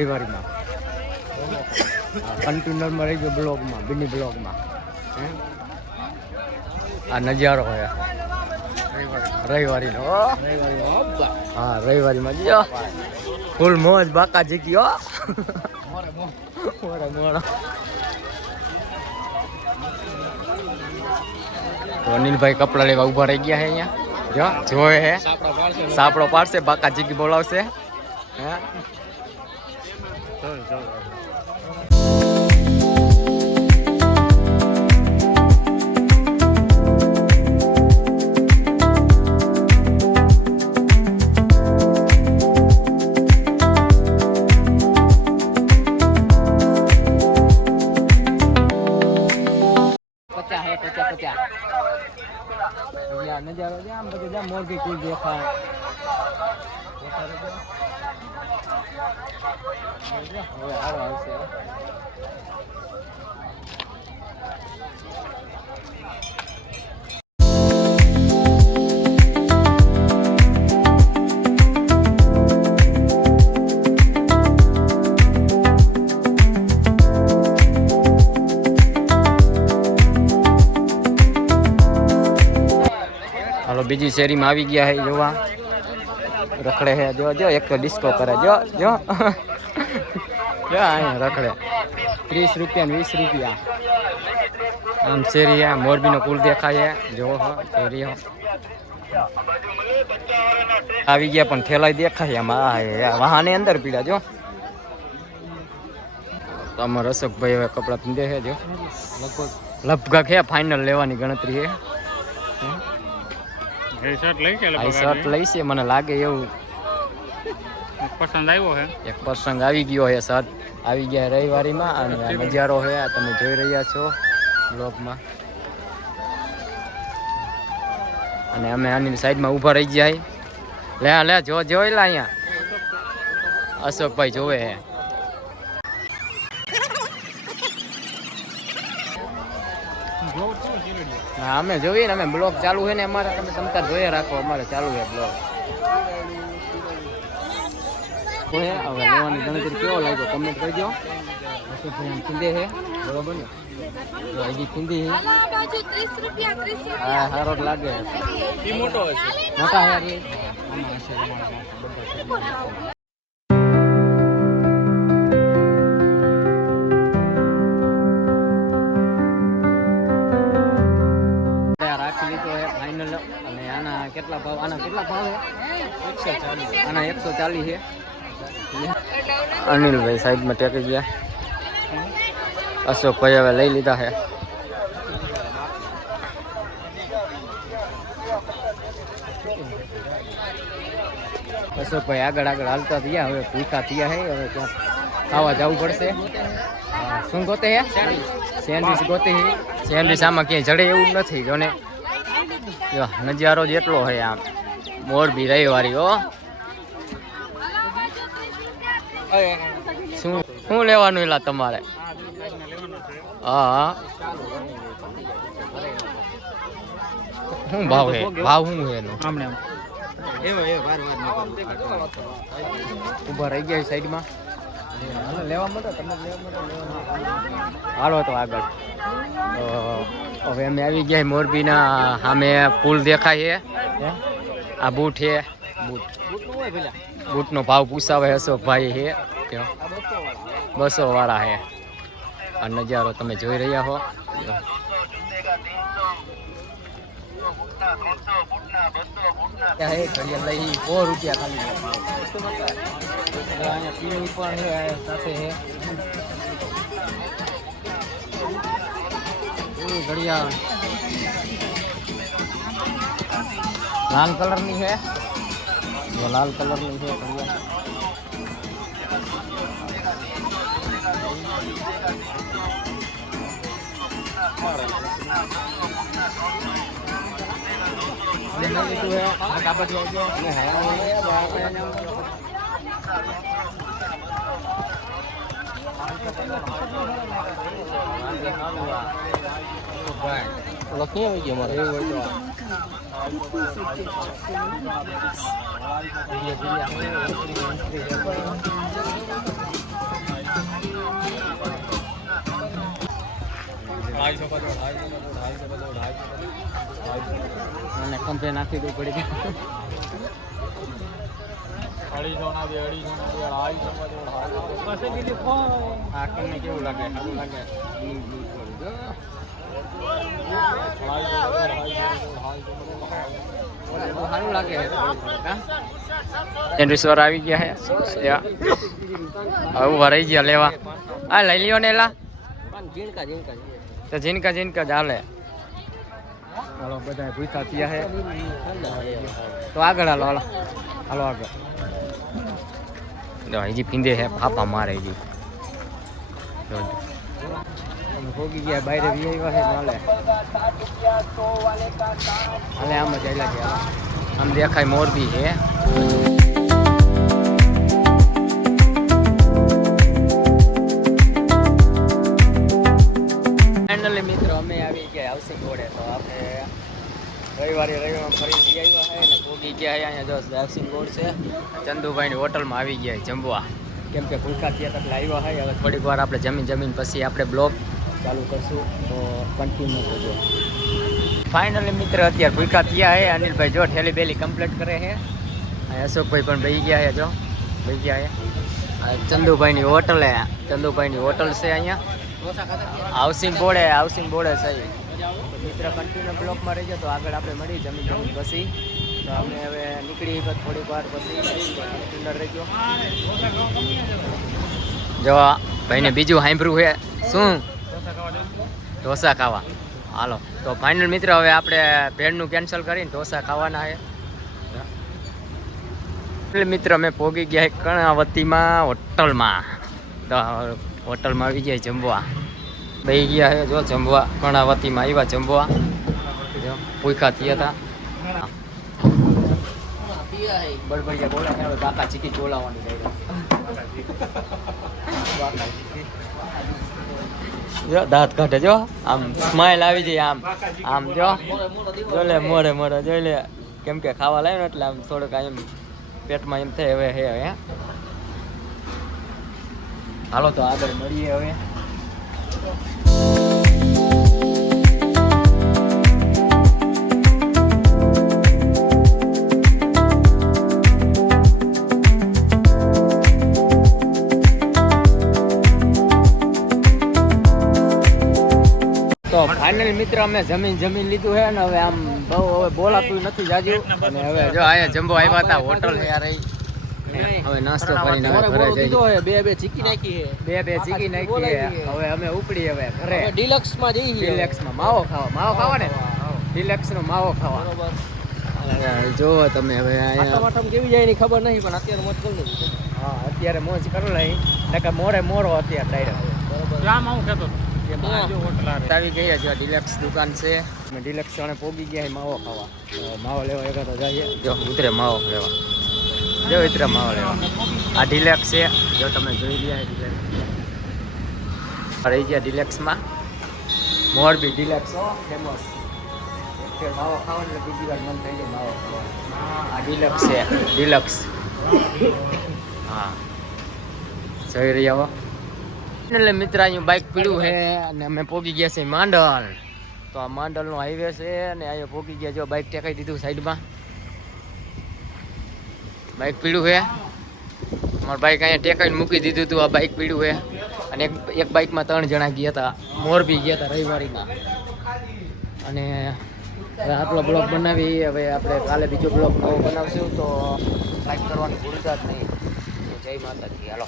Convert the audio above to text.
રવિવારીમાં કન્ટેનરમાં રહી ગયો બ્લોગમાં બિની બ્લોગમાં આ નજારો હોય રવિવારીનો હા રવિવારીમાં જો ફૂલ મોજ બાકા જીકી હો મોડા તો અનિલભાઈ કપડા લેવા ઉભા રહી ગયા હે અહીંયા જો જોવે હે સાપડો પાડશે બાકા જીકી બોલાવશે હે નજારો આમ બધું જ્યાં મોરબી કુલ દેખાય હવે આવો આવશે બીજી શેરીમાં આવી ગયા હે જોવા રખડે હે જો જો એક ડિસ્કો કરે જો જો જો અહીંયા રખડે 30 રૂપિયા ને 20 રૂપિયા આમ શેરી હે મોરબીનો પુલ દેખાય જો શેરી આવી ગયા પણ થેલાઈ દેખાય એમાં વાહને અંદર પીડા જો તો અમારા અશોકભાઈ હવે કપડાં પીંધે છે જો લગભગ હે ફાઇનલ લેવાની ગણતરી હે શર્ટ લઈ છે મને લાગે એવું પસંદ આવ્યો હે એક પ્રસંગ આવી ગયો હે શર્ટ આવી ગયા રવિવારીમાં અને નજારો હે તમે જોઈ રહ્યા છો બ્લોગમાં અને અમે આની સાઈડમાં ઊભા રહી ગયા લે જો જોઈ લા અહીંયા અશોકભાઈ જોવે હે હા અમે જોઈએ ને અમે બ્લોગ ચાલુ છે ને અમારે તમે તમતાર જોઈએ રાખો અમારે ચાલુ છે બ્લોગ હવે લેવાની ગણતરી કેવો લાગ્યો કમેન્ટ કરજો ખીંદે છે બરોબર ને હજી ખીંદી હા સારો લાગે મોટો હશે મોટા હે કેટલા ભાવ આના કેટલા ભાવ છે 140 આના 140 છે અનિલભાઈ સાઈડમાં ટેકી ગયા અશોકભાઈ હવે લઈ લીધા છે અશોકભાઈ આગળ હાલતા થયા હવે ભૂખા થયા છે હવે ત્યાં ખાવા જવું પડશે શું ગોતે હે સેન્ડવીચ ગોતે છે સેન્ડવીચ આમાં ક્યાંય જડે એવું નથી જોને નજારો જેટલો હોય આમ મોરબી રવિવારી હો શું લેવાનું એલા તમારે હા શું ભાવ હે ભાવ શું હે એનો ઉભા રહી ગયા સાઈડમાં લેવા માટે તમે હાલો તો આગળ હવે અમે આવી ગયા મોરબીના સામે પુલ દેખાય છે આ બૂટ છે બૂટનો ભાવ પૂછાવે અશોકભાઈ છે 200 વાળા છે આ નજારો તમે જોઈ રહ્યા હો લઈ 100 રૂપિયા ખાલી પીળું પણ સાથે છે ઘડિયાળ લાલ કલરની છે લાલ કલરની છે ઘડિયાળ લખી આવી ગયો મારે એવું હોય તો અને કંપે નાખી દઉં પડી ગયું. આ તમને કેવું લાગે? સારું લાગે? સારું લાગે. સ્વર આવી ગયા હે. હવે ભરાઈ ગયા લેવા. આ લઈ લ્યો ને એલા. તો જીનકા જીનકા જ હાલે. હાલો બધા ભૂખા થયા હે. તો આગળ હાલો હાલો હાલો આગળ. હજી પીંદે હે પાપા મારે હજી. ભોગી ગયા બહાર વી આવ્યા છે હાલે. હાલે આમ જ આયલા ગયા. આમ દેખાય મોરબી હે. ફાઇનલી મિત્રો અમે આવી ગયા હાઉસિંગ બોર્ડે. તો આપણે રવિવારે ફરી આવ્યા છે ને ભોગી ગયા છે. અહીંયા જો હાઉસિંગ બોર્ડ છે. ચંદુભાઈની હોટલમાં આવી ગયા જમવા. કેમ કે ભૂખા થયા એટલે આવ્યા છે. હવે થોડીક વાર આપણે જમીન પછી આપણે બ્લોગ ચાલુ કરશું. તો કન્ટિન્યુ કરજો. ફાઇનલી મિત્ર અત્યારે ભૂખા થયા છે. અનિલભાઈ જો ઠેલી બેલી કમ્પ્લીટ કરે છે. અશોકભાઈ પણ બેસી ગયા છે. જો બેસી ગયા છે. ચંદુભાઈની હોટલ છે. ચંદુભાઈની હોટલ છે અહીંયા હાઉસિંગ બોર્ડે છે. મિત્ર કન્ટિન્યુ બ્લોકમાં રહી જાય. તો આગળ આપણે મળી જમીન પછી. તો અમે હવે નીકળી થોડીક વાર પછી અંદર રહી ગયો. જો ભાઈને બીજું સાંભળ્યું છે શું? ઢોસા ખાવા. હાલો તો ફાઇનલ મિત્ર હવે આપણે ભેળનું કેન્સલ કરીને ઢોસા ખાવાના છે. મિત્ર અમે પહોંચી ગયા કર્ણાવતીમાં હોટલમાં. તો હોટલમાં આવી જાય જમવા. બેસી ગયા છે જો જમવા. કર્ણાવતીમાં આવ્યા જમવા. જો ભૂખા થયા હતા. બળબડિયા બોલા હવે કાકા ચીકી બોલાવવાની જો દાંત કાઢે જો આમ સ્માઈલ આવી જાય. આમ જો લે મોરે જોઈ લે. કેમ કે ખાવા લાવ્યો ને એટલે આમ થોડુંક એમ પેટમાં એમ થાય. હવે હે હાલો તો આગળ મળીએ હવે. તો ફાઇનલ મિત્ર અમે જમીન લીધું છે ને હવે આમ બહુ હવે બોલાતું નથી જાજુ. અને હવે જો આયા જમ્બો આવ્યા હતા હોટલ છે યાર. હવે નાસ્તો કરીને ઘરે જઈએ. બે ચીકી નાખી છે. બે ચીકી નાખી છે. હવે અમે ઉપડી હવે ઘરે ડિલક્સ માં જઈએ. ડિલક્સ માં માવો ખાવા ને. ડિલક્સ નો માવો ખાવા. જો તમે હવે અહીંયા કેવી જાય ની ખબર નહીં પણ અત્યારે મોજ કરી લીધી. હા અત્યારે મોજ કરી લઈ. નકર મોરો અત્યારે ડાયરેક્ટ બરોબર. આમ આવું કહેતો આવી ગયા છે. ડિલક્સ દુકાન છે. અમે ડિલક્સ અને પોગી ગયા માવો ખાવા. માવો લેવા એકા તો જઈએ. જો ઉતરે માવો લેવા. જો ઉતરે માવો લેવા. આ ડિલક્સ છે. જો તમે જોઈ ગયા ડિલક્સ રહી ગયા. ડિલક્સમાં મોરબી ડિલક્સ ફેમસ. માવો ખાવા એટલે બીજી વાર મન થઈ જાય માવો ખાવા. આ ડિલક્સ છે. ડિલક્સ હા જોઈ રહ્યા હો. એટલે મિત્ર અહીંયા બાઇક પીડ્યું છે અને અમે પોગી ગયા છે માંડલ. તો આ માંડલનો હાઈવે છે અને અહીંયા પોગી ગયા. જો બાઇક ટેકાઈ દીધું સાઈડમાં. બાઇક પીડ્યું છે. અમારું બાઇક અહીંયા ટેકાઈને મૂકી દીધું હતું. આ બાઇક પીડ્યું છે. અને એક બાઇકમાં 3 જણા ગયા હતા. મોરબી ગયા હતા રવિવારીમાં. અને હવે આટલો બ્લોગ બનાવી. હવે આપણે કાલે બીજો બ્લોગ નવો બનાવશું. તો લાઈક કરવાનું ભૂલતા જ નહીં. જય માતાજી. હાલો.